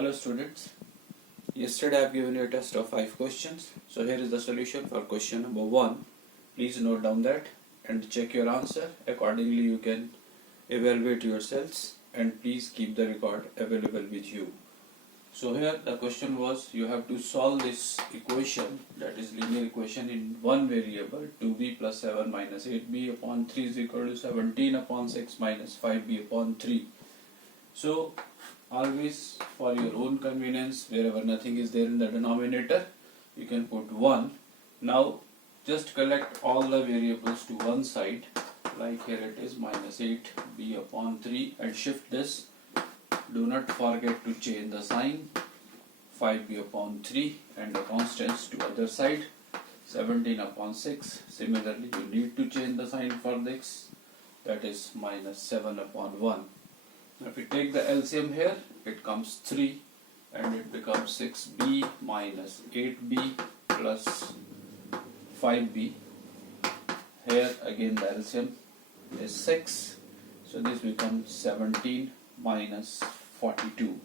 Hello students, yesterday I have given you a test of 5 questions. So here is the solution for question number 1. Please note down that and check your answer. Accordingly you can evaluate yourselves and please keep the record available with you. So here the question was, you have to solve this equation, that is linear equation, in one variable 2b plus 7 minus 8b upon 3 is equal to 17 upon 6 minus 5b upon 3. So always for your own convenience, wherever nothing is there in the denominator, you can put 1. Now just collect all the variables to one side, like here it is minus 8b upon 3, and shift this. Do not forget to change the sign, 5b upon 3, and the constants to other side, 17 upon 6. Similarly, you need to change the sign for this, that is minus 7 upon 1. If we take the LCM here, it comes 3 and it becomes 6b minus 8b plus 5b. Here again the LCM is 6, so this becomes 17 minus 42.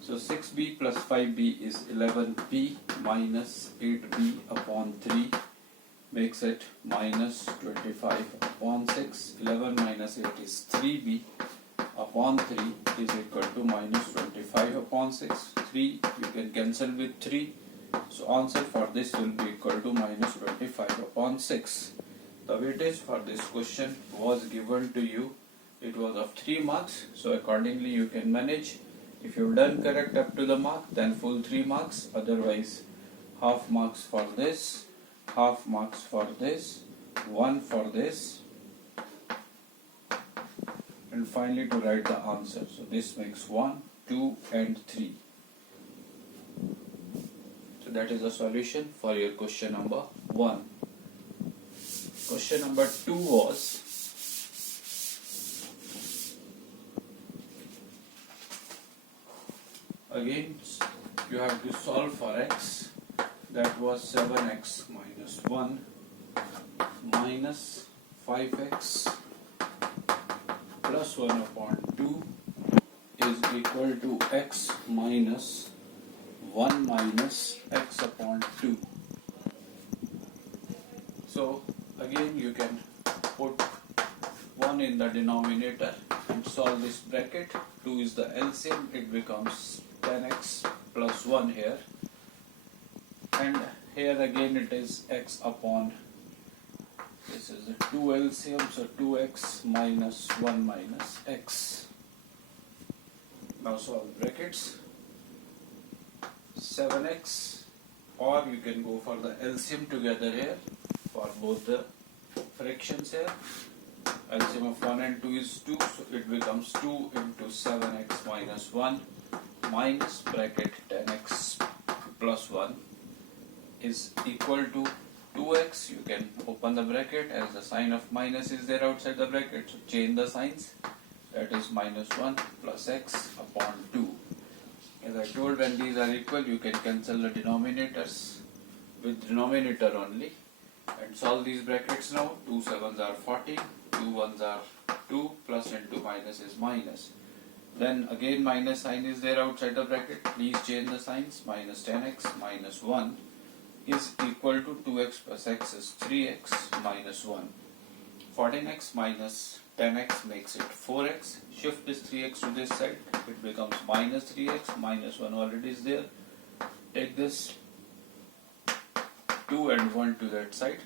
So 6b plus 5b is 11b minus 8b upon 3 makes it minus 25 upon 6. 11 minus 8 is 3b upon 3 is equal to minus 25 upon 6. 3 you can cancel with 3. So answer for this will be equal to minus 25 upon 6. The weightage for this question was given to you. It was of 3 marks. So accordingly you can manage. If you've done correct up to the mark, then full 3 marks. Otherwise half marks for this, half marks for this, 1 for this, and finally to write the answer. So this makes 1, 2 and 3. So that is the solution for your question number 1. Question number 2 was, again you have to solve for x. That was 7x minus 1 minus 5x plus 1 upon 2 is equal to x minus 1 minus x upon 2. So again you can put 1 in the denominator and solve this bracket. 2 is the LCM, it becomes 10x plus 1 here. And here again it is x upon, this is a 2 LCM, so 2x minus 1 minus x. Now solve brackets. 7x, or you can go for the LCM together here for both the fractions here. LCM of 1 and 2 is 2, so it becomes 2 into 7x minus 1 minus bracket 10x plus 1 is equal to 2x. You can open the bracket as the sign of minus is there outside the bracket, so change the signs. That is minus 1 plus x upon 2. As I told, when these are equal you can cancel the denominators with denominator only and solve these brackets now. 2 7s are 40, 2 1s are 2, plus into minus is minus. Then again minus sign is there outside the bracket, please change the signs. Minus 10x minus 1 is equal to 2x plus x is 3x minus 1. 14x minus 10x makes it 4x. Shift this 3x to this side, it becomes minus 3x, minus 1 already is there. Take this 2 and 1 to that side.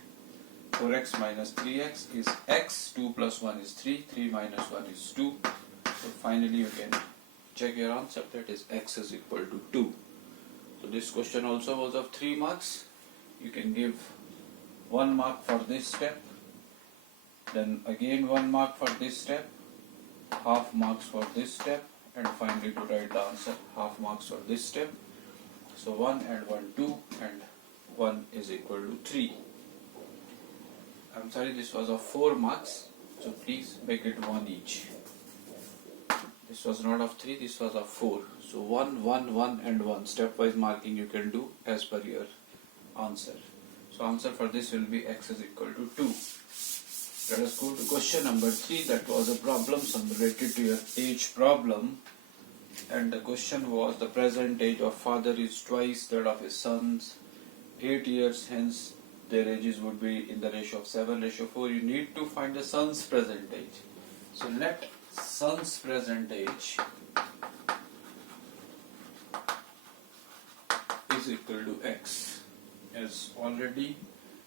4x minus 3x is x, 2 plus 1 is 3, 3 minus 1 is 2. So finally you can check your answer, that is x is equal to 2. So this question also was of 3 marks. You can give 1 mark for this step, then again 1 mark for this step, half marks for this step, and finally to write the answer, half marks for this step. So 1 and 1 2 and 1 is equal to 3. I'm sorry, this was of 4 marks, so please make it 1 each. This was not of 3, this was of 4. So 1, 1, 1 and 1 stepwise marking you can do as per your answer. So answer for this will be x is equal to 2. Let us go to question number 3. That was a problem, some related to your age problem. and the question was the present age of father is twice that of his sons. 8 years hence their ages would be in the ratio of 7:4. You need to find the son's present age. So let son's present age is equal to x. As already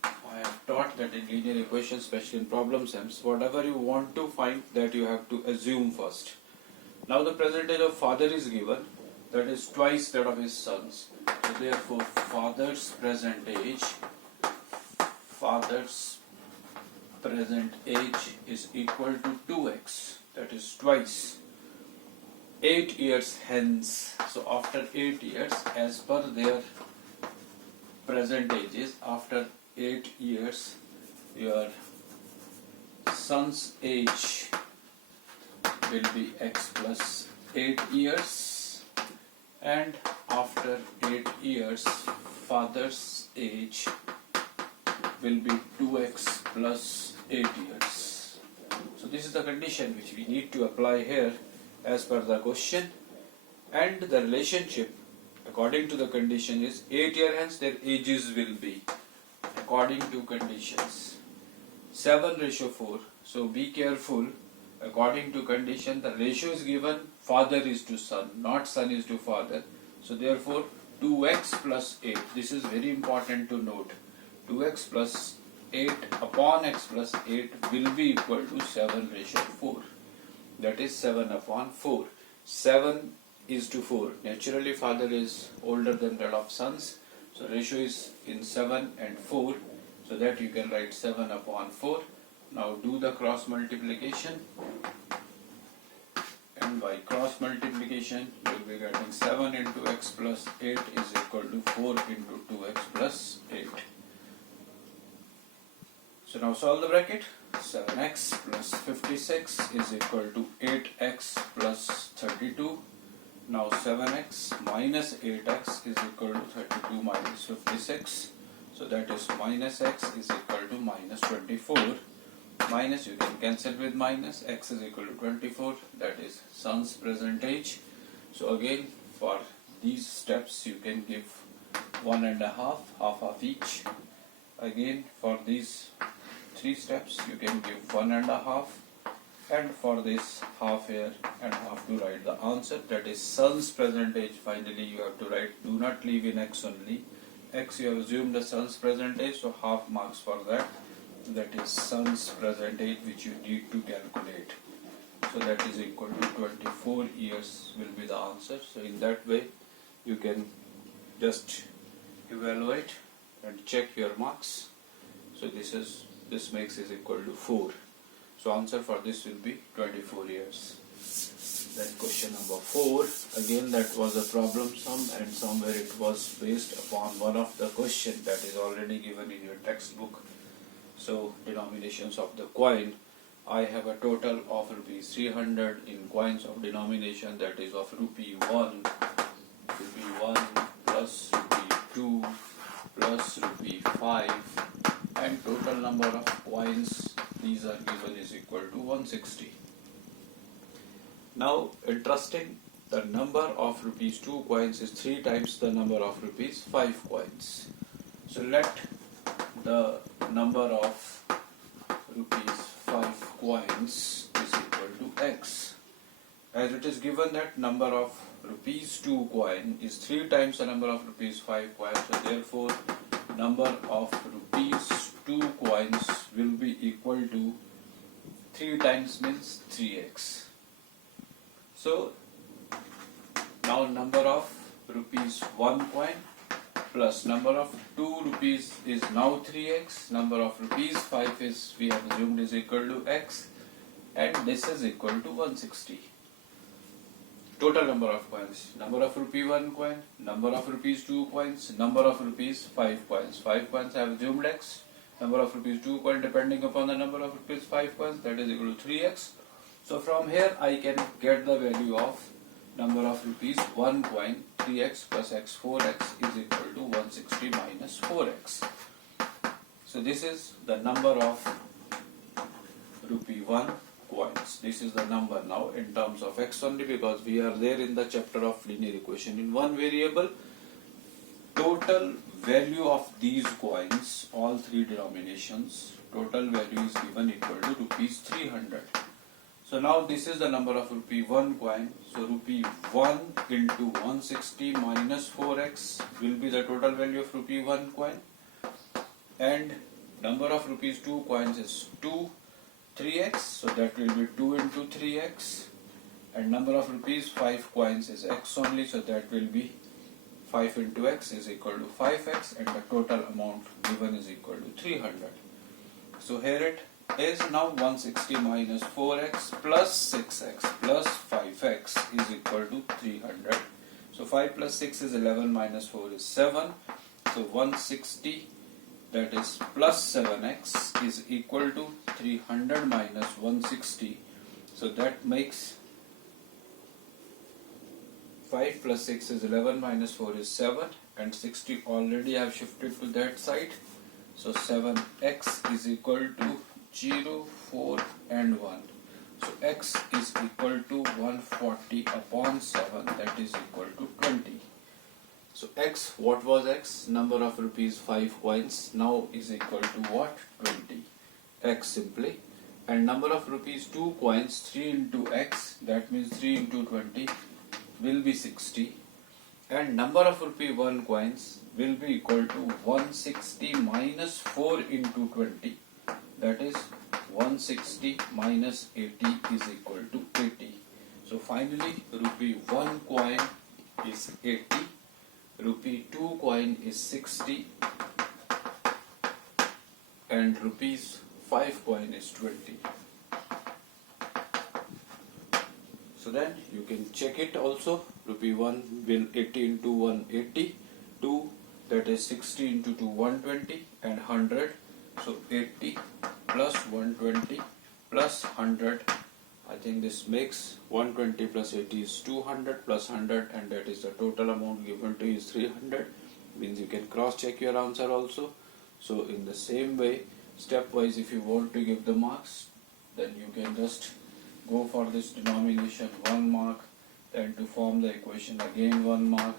I have taught that in linear equations, especially in problem sums, whatever you want to find, that you have to assume first. Now the present age of father is given, that is twice that of his sons. So therefore father's present age is equal to 2x, that is twice. 8 years hence, so after 8 years, as per their present ages, after 8 years your son's age will be x plus 8 years, and after 8 years father's age will be 2x plus 8 years. So this is the condition which we need to apply here as per the question, and the relationship according to the condition is 8 years hence their ages will be, according to conditions, 7:4. So be careful. According to condition, the ratio is given father is to son, not son is to father. So therefore 2x plus 8. This is very important to note. 2x plus 8 upon x plus 8 will be equal to 7:4. That is 7/4. 7 is to 4. Naturally father is older than that of sons. So ratio is in 7 and 4. So that you can write 7/4. Now do the cross multiplication, and by cross multiplication you will be getting 7 into x plus 8 is equal to 4 into 2x plus 8. So now solve the bracket. 7x plus 56 is equal to 8x plus 32. Now 7x minus 8x is equal to 32 minus 56. So that is minus x is equal to minus 24. Minus you can cancel with minus, x is equal to 24, that is son's present age. So again for these steps you can give 1.5, half each. Again for these 3 steps you can give 1.5, and for this half here and half to write the answer, that is son's present age. Finally you have to write, do not leave in x only. X you have assumed the son's present age, so half marks for that. That is son's present age which you need to calculate. So that is equal to 24 years will be the answer. So in that way you can just evaluate and check your marks. So this makes is equal to 4. So answer for this will be 24 years. Then question number 4, again that was a problem sum, and somewhere it was based upon one of the question that is already given in your textbook. So denominations of the coin, I have a total of rupees 300 in coins of denomination, that is of rupee 1 plus rupee 2 plus rupee 5, and total number of coins these are given is equal to 160. Now interesting, the number of rupees 2 coins is 3 times the number of rupees 5 coins. So let the number of rupees 5 coins is equal to x. As it is given that number of rupees 2 coin is 3 times the number of rupees 5 coins, so therefore number of rupees 2 coins will be equal to 3 times means 3x. So now number of rupees 1 coin plus number of 2 rupees is now 3x, number of rupees 5 is we have assumed is equal to x, and this is equal to 160. Total number of coins, number of rupee 1 coin, number of rupees 2 coins, number of rupees 5 coins. 5 coins I have assumed x, number of rupees 2 coin depending upon the number of rupees 5 coins, that is equal to 3x. So from here I can get the value of number of rupees 1 coin, 3x plus x 4x is equal to 160 minus 4x. So this is the number of rupee 1 coins. This is the number now in terms of x only, because we are there in the chapter of linear equation. In one variable, total value of these coins, all three denominations, total value is given equal to rupees 300. So now this is the number of rupee 1 coin. So rupee 1 into 160 minus 4x will be the total value of rupee 1 coin. And number of rupees 2 coins is 3x. So that will be 2 into 3x. And number of rupees 5 coins is x only. So that will be 5 into x is equal to 5x, and the total amount given is equal to 300. So here it is now 160 minus 4x plus 6x plus 5x is equal to 300. So 5 plus 6 is 11 minus 4 is 7. So 160, that is plus 7x, is equal to 300 minus 160. So that makes 5 plus 6 is 11 minus 4 is 7, and 60 already I have shifted to that side. So 7x is equal to 0, 4 and 1. So x is equal to 140 upon 7, that is equal to 20. So x, what was x? Number of rupees 5 coins now is equal to what? 20. X simply. And number of rupees 2 coins, 3 into x, that means 3 into 20 will be 60, and number of rupee 1 coins will be equal to 160 minus 4 into 20, that is 160 minus 80 is equal to 80. So finally rupee 1 coin is 80, rupee 2 coin is 60, and rupees 5 coin is 20. So then you can check it also. Rupee 1 will 80 into 1 80, 2 that is 60 into 2 120, and 100. So 80 plus 120 plus 100, I think this makes 120 plus 80 is 200 plus 100, and that is the total amount given to you is 300. Means you can cross check your answer also. So in the same way, stepwise, if you want to give the marks, then you can just go for this denomination 1 mark, then to form the equation again 1 mark,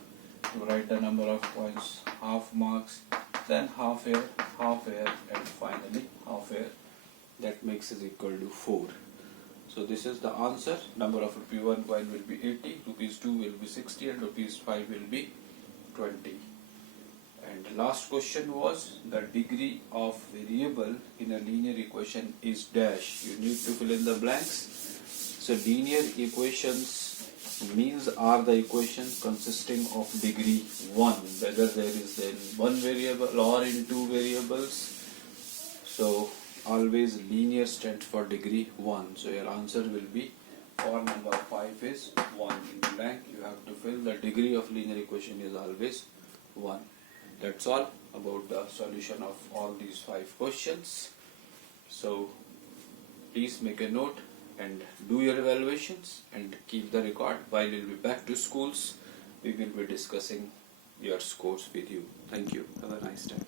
to write the number of coins half marks, then half here, and finally half here. That makes is equal to 4. So this is the answer. Number of rupee 1 coin will be 80, rupees 2 will be 60, and rupees 5 will be 20. And last question was, the degree of variable in a linear equation is dash. You need to fill in the blanks. So linear equations means are the equations consisting of degree 1, whether there is then one variable or in two variables. So always linear stands for degree 1. So your answer will be, for number 5 is 1. In blank you have to fill the degree of linear equation is always 1. That's all about the solution of all these 5 questions. So please make a note and do your evaluations and keep the record. While you'll be back to schools, we will be discussing your scores with you. Thank you. Have a nice time.